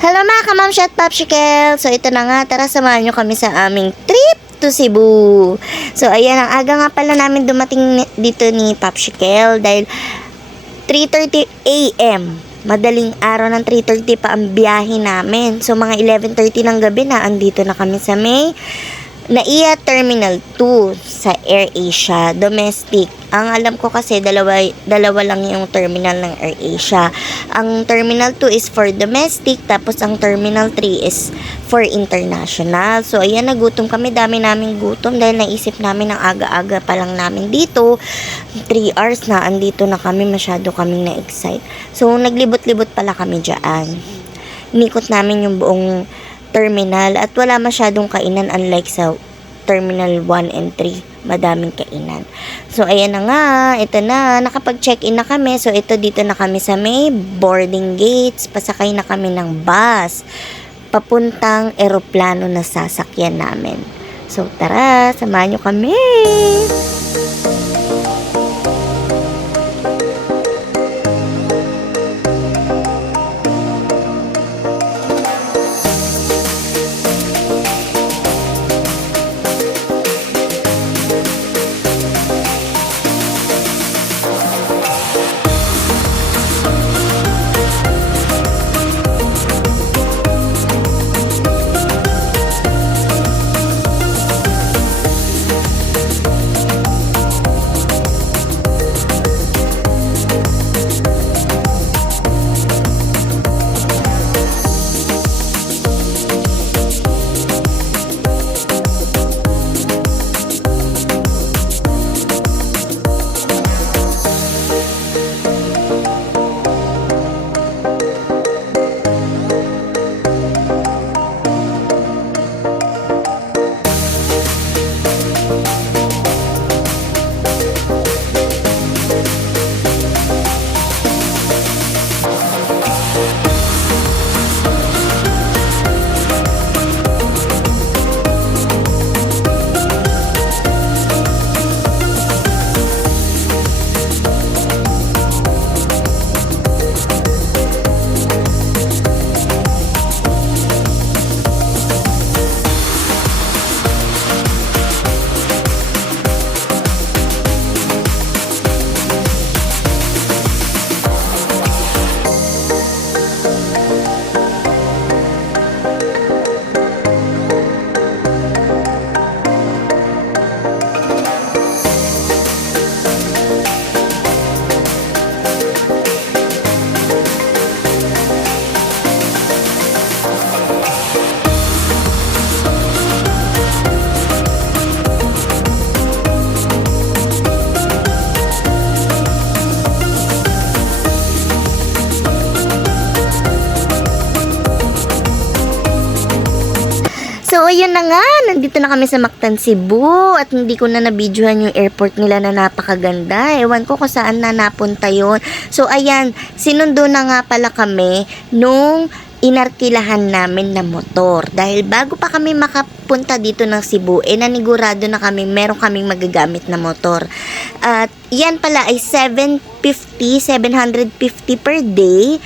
Hello mga kamamsha at popsicle! So ito na nga, tara samahan nyo kami sa aming trip to Cebu. So ayan, ang aga nga pala namin dumating dito ni popsicle dahil 3:30 AM. Madaling araw ng 3:30 pa ang biyahe namin. So mga 11:30 ng gabi na andito na kami sa may NAIA Terminal 2 sa AirAsia domestic. Ang alam ko kasi dalawa lang yung terminal ng AirAsia. Ang Terminal 2 is for domestic, tapos ang Terminal 3 is for international. So ayan, nagutom kami, dami naming gutom dahil naisip namin ng aga-aga pa lang namin dito. 3 hours na andito na kami, masyado kaming na-excite. So naglibot-libot pala kami diyan. Nikot namin yung buong terminal at wala masyadong kainan unlike sa Terminal 1 and 3. Madaming kainan. So, ayan na nga. Ito na. Nakapag-check-in na kami. So, ito dito na kami sa may boarding gates. Pasakay na kami ng bus. Papuntang eroplano na sasakyan namin. So, tara. Samahan nyo kami. So, ayun na nga. Nandito na kami sa Mactan, Cebu. At hindi ko na nabidyohan yung airport nila na napakaganda. Ewan ko kung saan na napunta yun. So, ayan. Sinundo na nga pala kami nung inarkilahan namin na motor. Dahil bago pa kami makapunta dito ng Cebu, nanigurado na kami meron kaming magagamit na motor. At yan pala ay 750 per day.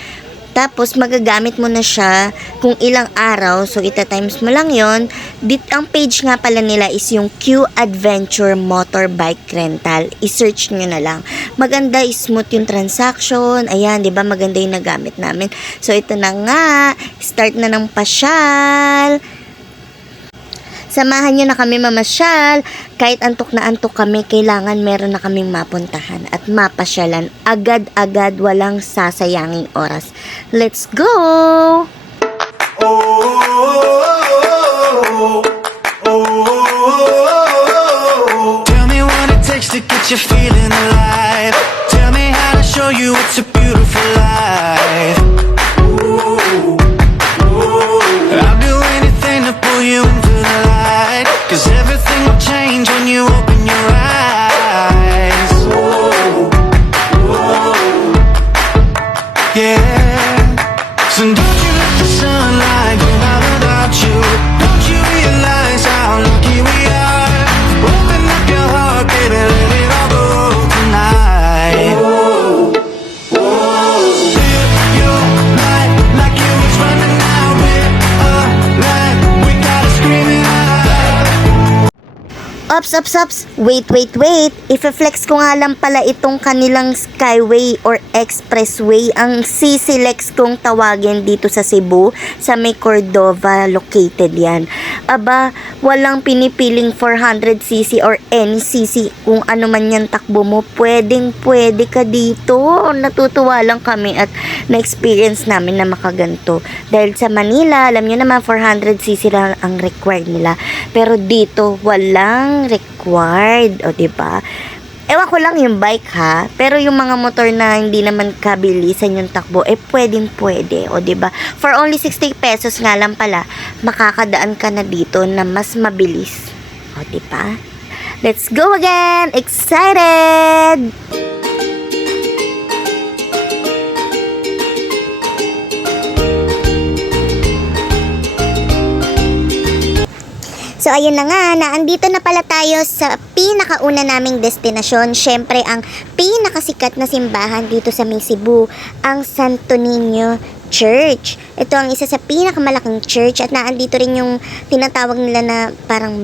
Tapos, magagamit mo na siya kung ilang araw. So, ita-times mo lang yon. Ang page nga pala nila is yung Q Adventure Motorbike Rental. I-search nyo na lang. Maganda, smooth yung transaction. Ayan, di ba? Maganda yung nagamit namin. So, ito na nga. Start na ng pasyal. Samahan nyo na kami mamasyal. Kahit antok na antok kami, kailangan meron na kaming mapuntahan at mapasyalan. Agad-agad, walang sasayanging oras. Let's go! Tell me what it takes to get you feeling alive. Tell me how to show you it's a beautiful life. I'll do anything to pull you into the light, 'cause everything will change when you open your eyes. Yeah. So don't you let the sunlight go out without you. Don't you realize how lucky we are? Open up your heart, baby, let it all go tonight. Live your life like you was running out. Ops. Wait. Ife-flex ko nga lang pala itong kanilang Skyway or Expressway. Ang CC-Lex kong tawagin dito sa Cebu, sa may Cordova located yan. Aba, walang pinipiling 400cc or any cc. Kung ano man yan takbo mo, pwede ka dito. Natutuwa lang kami at na-experience namin na makaganto. Dahil sa Manila, alam nyo naman, 400cc lang ang required nila. Pero dito, walang required, o diba? Ewan ko lang yung bike ha, pero yung mga motor na hindi naman kabilisan yung takbo, pwede, o diba? For only 60 pesos nga lang pala, makakadaan ka na dito na mas mabilis, o diba? Let's go again! Excited! So, ayun na nga, naandito na pala tayo sa pinakauna naming destinasyon. Siyempre, ang pinakasikat na simbahan dito sa may Cebu, ang Santo Niño Church. Ito ang isa sa pinakamalaking church at naandito rin yung tinatawag nila na parang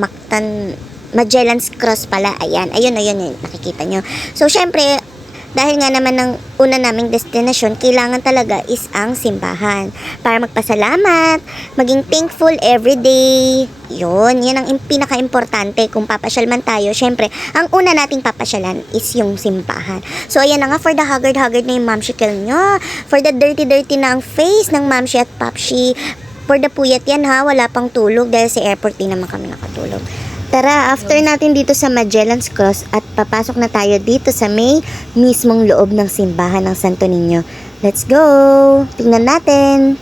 Magellan's Cross pala. Ayun, nakikita nyo. So, siyempre, dahil nga naman ng una naming destinasyon, kailangan talaga is ang simbahan. Para magpasalamat, maging thankful everyday. Yan ang pinaka-importante kung papasyal man tayo. Syempre, ang una nating papasyalan is yung simbahan. So, ayan na nga, for the haggard na yung mamshikel nyo. For the dirty na ang face ng mamshi at papshi. For the puyat yan ha, wala pang tulog dahil sa airport din naman kami nakatulog. Tara, after natin dito sa Magellan's Cross at papasok na tayo dito sa may mismong loob ng simbahan ng Santo Niño. Let's go! Tingnan natin!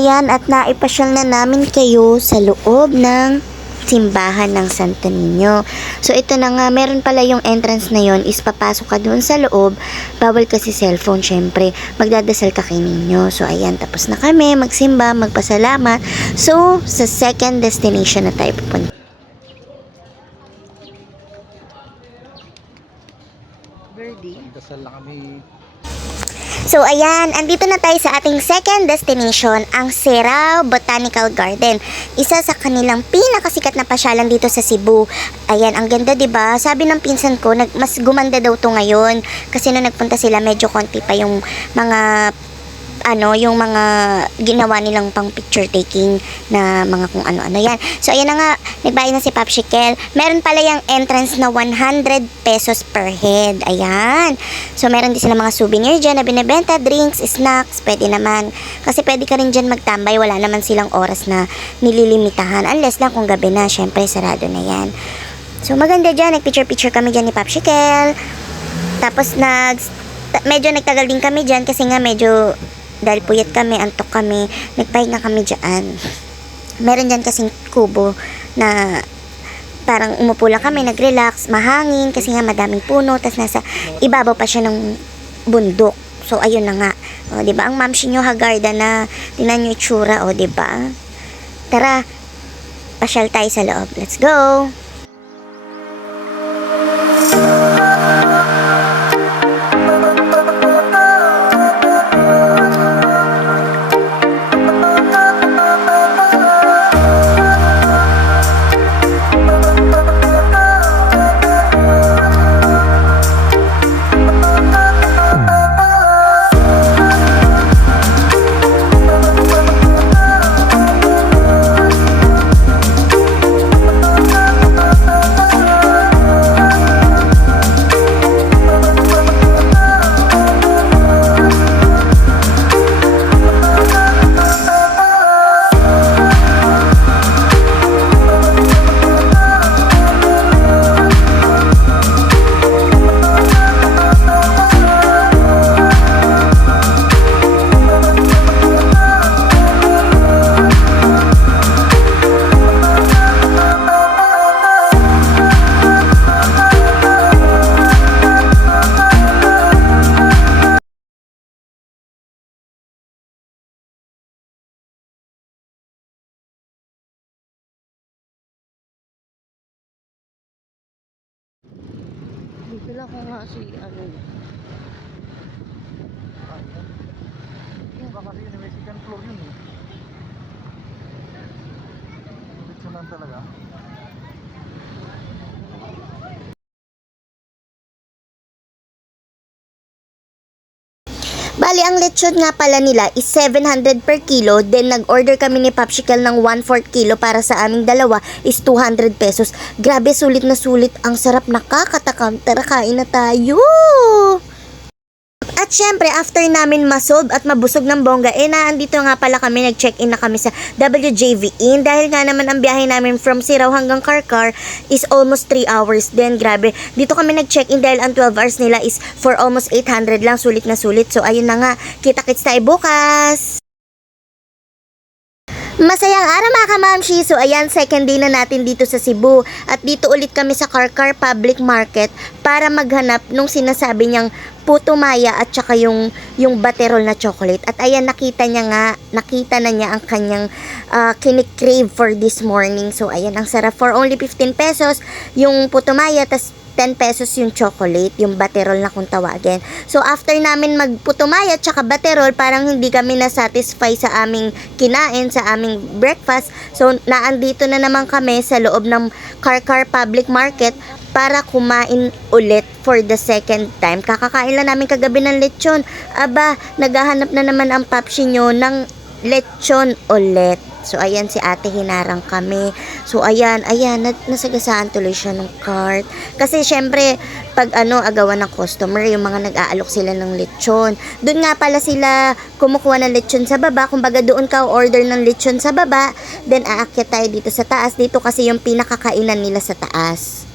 ayan, at naipasyal na namin kayo sa loob ng simbahan ng Santo Niño. So, ito na nga, meron pala yung entrance na yon is papasok ka doon sa loob. Bawal kasi cellphone, syempre. Magdadasal ka kay Niño. So, ayan, tapos na kami, magsimba, magpasalamat. So, sa second destination na tayo pupunta. Dasal lang kami. So, ayan, andito na tayo sa ating second destination, ang Serao Botanical Garden. Isa sa kanilang pinakasikat na pasyalan dito sa Cebu. Ayan, ang ganda, 'di ba? Sabi ng pinsan ko, mas gumanda daw to ngayon kasi nung nagpunta sila, medyo konti pa yung mga yung mga ginawa nilang pang picture taking na mga kung ano-ano yan. So, ayan na nga, nagbayad na si Popsicle. Meron pala yung entrance na 100 pesos per head. Ayan. So, meron din sila mga souvenir dyan na binibenta, drinks, snacks, pwede naman. Kasi pwede ka rin dyan magtambay, wala naman silang oras na nililimitahan. Unless lang kung gabi na, syempre, sarado na yan. So, maganda dyan, nagpicture-picture kami dyan ni Popsicle. Tapos, medyo nagtagal din kami dyan kasi nga medyo dahil puyat kami, antok kami, nagpahinga kami dyan. Meron dyan kasing kubo na parang umupo lang kami, nag-relax, mahangin kasi nga madaming puno, tas nasa ibabaw pa siya ng bundok. So, ayun na nga. O, diba? Ang mamsi nyo hagarda na, tingnan nyo itsura, o, diba? Tara, pasyal tayo sa loob. Let's go! Sila ko nga si Baka kasi yun, may second floor yun eh. Dito lang talaga. Bali, ang lechon nga pala nila is 700 per kilo. Then, nag-order kami ni Popsicle ng 1/4 kilo para sa aming dalawa is 200 pesos. Grabe, sulit na sulit. Ang sarap, nakakatakam. Tara, kain na tayo! At syempre, after namin masolve at mabusog ng bongga, naandito nga pala kami, nag-check-in na kami sa WJV Inn. Dahil nga naman ang biyahe namin from Sirao hanggang Karkar is almost 3 hours. Then, grabe, dito kami nag-check-in dahil ang 12 hours nila is for almost 800 lang, sulit na sulit. So, ayun na nga, kita-kits tayo bukas! Masayang araw mga kamamshi. So ayan, second day na natin dito sa Cebu. At dito ulit kami sa Karkar Public Market para maghanap nung sinasabi niyang puto maya at saka yung baterol na chocolate. At ayan, nakita na niya ang kanyang kinikrave for this morning. So ayan, ang sarap, for only 15 pesos yung puto maya, tas 10 pesos yung chocolate, yung baterol na kung tawagin. So, after namin magputumaya at saka baterol, parang hindi kami na-satisfy sa aming kinain, sa aming breakfast. So, naandito na naman kami sa loob ng Karkar Public Market para kumain ulit for the second time. Kakakain lang namin kagabi ng lechon. Aba, naghahanap na naman ang papsi nyo ng lechon ulit. So, ayan, si ate hinarang kami. So, ayan, nasagasaan tuloy siya ng cart. Kasi, syempre, pag agawan ng customer, yung mga nag-aalok sila ng lechon. Doon nga pala sila kumukuha ng lechon sa baba. Kumbaga, doon ka order ng lechon sa baba. Then, aakyat tayo dito sa taas. Dito kasi yung pinakakainan nila sa taas.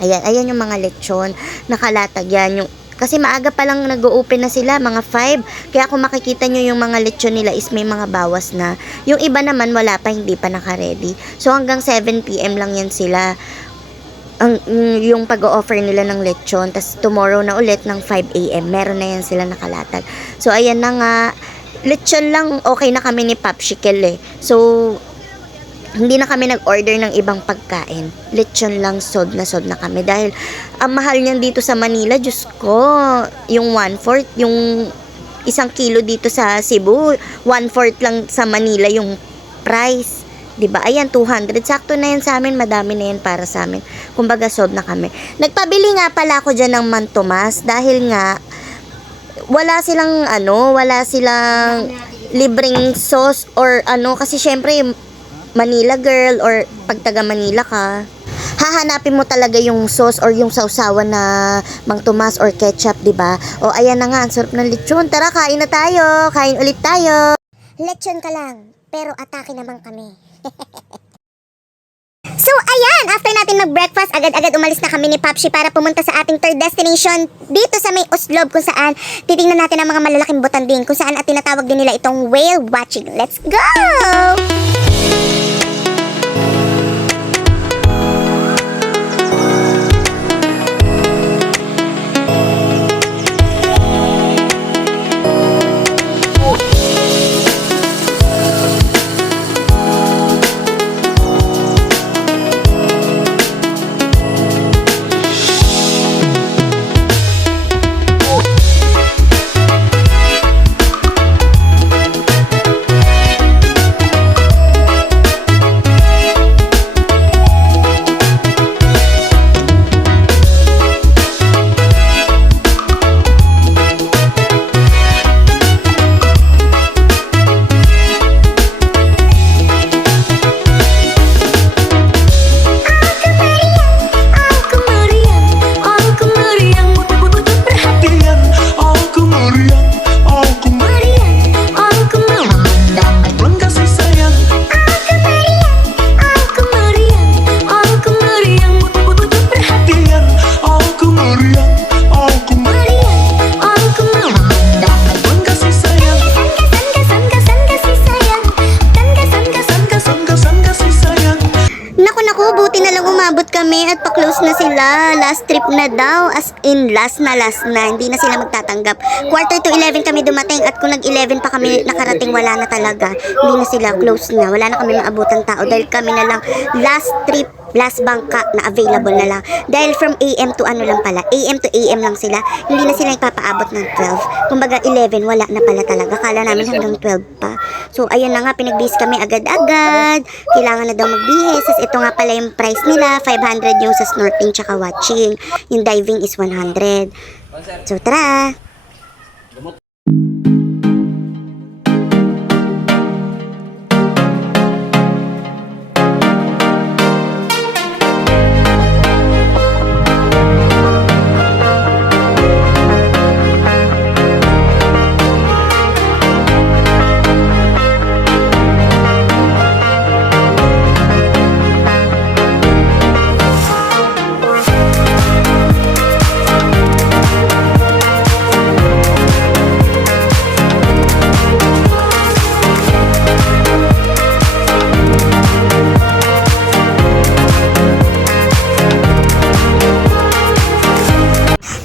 Ayan yung mga lechon. Nakalatag yan. Yung Kasi maaga pa lang nag-open na sila, mga 5. Kaya kung makikita nyo yung mga lechon nila is may mga bawas na. Yung iba naman wala pa, hindi pa naka-ready. So hanggang 7 PM lang yan sila. Yung pag-o-offer nila ng lechon. Tas tomorrow na ulit ng 5 AM, meron na yan sila nakalatag. So ayan na nga, lechon lang okay na kami ni Popsicle eh. So hindi na kami nag-order ng ibang pagkain. Lechon lang, sod na kami. Dahil, ang mahal niyan dito sa Manila, Diyos ko, yung 1/4, yung 1 kilo dito sa Cebu, 1/4 lang sa Manila yung price. 'Di ba? Ayan, 200. Sakto na yan sa amin, madami na yan para sa amin. Kumbaga, sod na kami. Nagpabili nga pala ako dyan ng Mantomas dahil nga, wala silang libreng sauce or kasi syempre, Manila girl or pag taga Manila ka, hahanapin mo talaga yung sauce or yung sausawan na Mang Tomas or ketchup, 'di ba? O ayan na nga, ang sarap ng lechon. Tara, kain na tayo. Kain ulit tayo. Lechon ka lang, pero atake naman kami. So ayan, after natin mag-breakfast, agad-agad umalis na kami ni Popshi para pumunta sa ating third destination dito sa may Oslob, kung saan titingnan natin ang mga malalaking butanding, kung saan at tinatawag din nila itong whale watching. Let's go! Kami at pa-close na sila. Last trip na daw. As in, last na. Hindi na sila magtatanggap. 11:45 kami dumating at kung nag-11 pa kami nakarating, wala na talaga. Hindi na sila, close na. Wala na kami maabutang tao dahil kami na lang last trip, last bangka na available na lang. Dahil from AM to AM to AM lang sila. Hindi na sila nagpapaabot ng 12. Kumbaga 11, wala na pala talaga. Kala namin hanggang 12 pa. So, ayun na nga, pinag-base kami agad-agad. Kailangan na daw magbihis. Ito nga pala yung price nila, 500 yung sa snorkeling tsaka watching. Yung diving is 100. So, tara!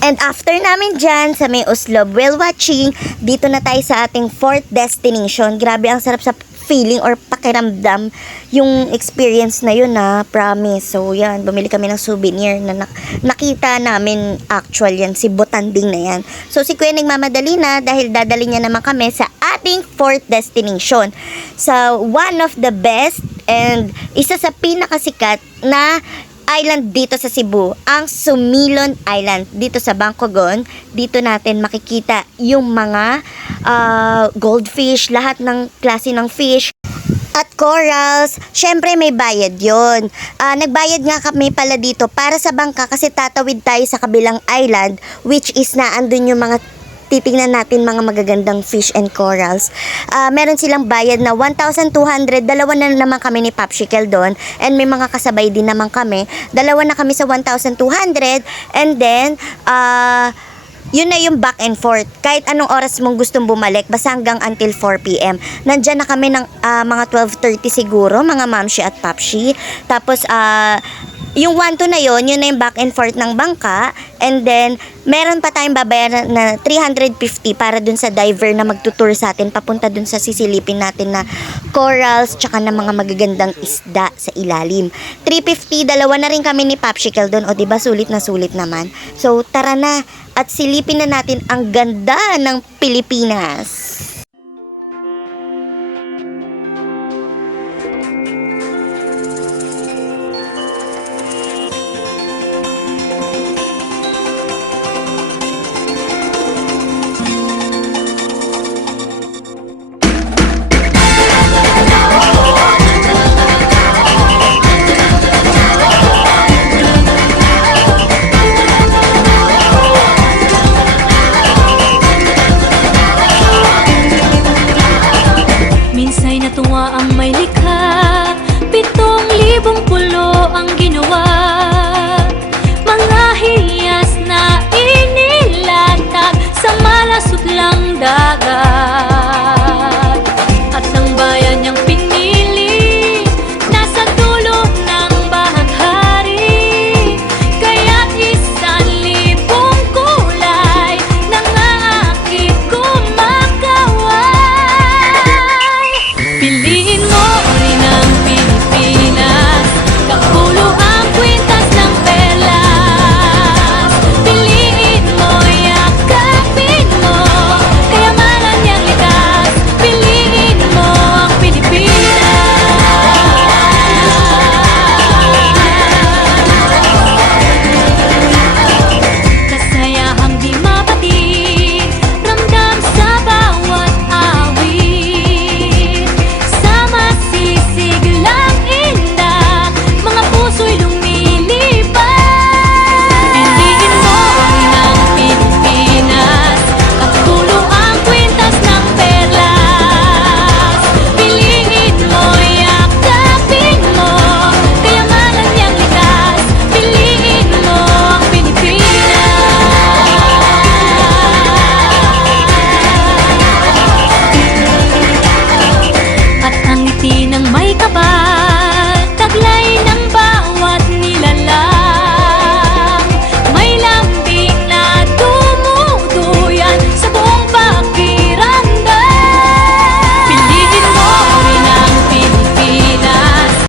And after namin dyan sa may Oslob whale watching, dito na tayo sa ating fourth destination. Grabe, ang sarap sa feeling or pakiramdam yung experience na yun, na promise. So yan, bumili kami ng souvenir na nakita namin actual yan, si Butanding na yan. So si Kuya nagmamadali na dahil dadali niya naman kami sa ating fourth destination. So one of the best and isa sa pinakasikat na island dito sa Cebu, ang Sumilon Island. Dito sa Bangkogon, dito natin makikita yung mga goldfish, lahat ng klase ng fish at corals. Syempre may bayad yon. Nagbayad nga kami pala dito para sa bangka kasi tatawid tayo sa kabilang island, which is na andun yung mga titingnan natin, mga magagandang fish and corals. Meron silang bayad na 1,200. Dalawa na naman kami ni Popsicle doon. And may mga kasabay din naman kami. Dalawa na kami sa 1,200. And then, yun na yung back and forth. Kahit anong oras mong gustong bumalik, basta hanggang until 4 p.m. Nandyan na kami ng mga 12:30 siguro, mga mamshi at papshi. Tapos, yung 1-2 na yun na yung back and forth ng bangka. And then, meron pa tayong babayaran na 350 para dun sa diver na magtutour sa atin papunta dun sa sisilipin natin na corals tsaka na mga magagandang isda sa ilalim. 350, dalawa na rin kami ni Popsicle dun. O diba, sulit na sulit naman. So, tara na at silipin na natin ang ganda ng Pilipinas.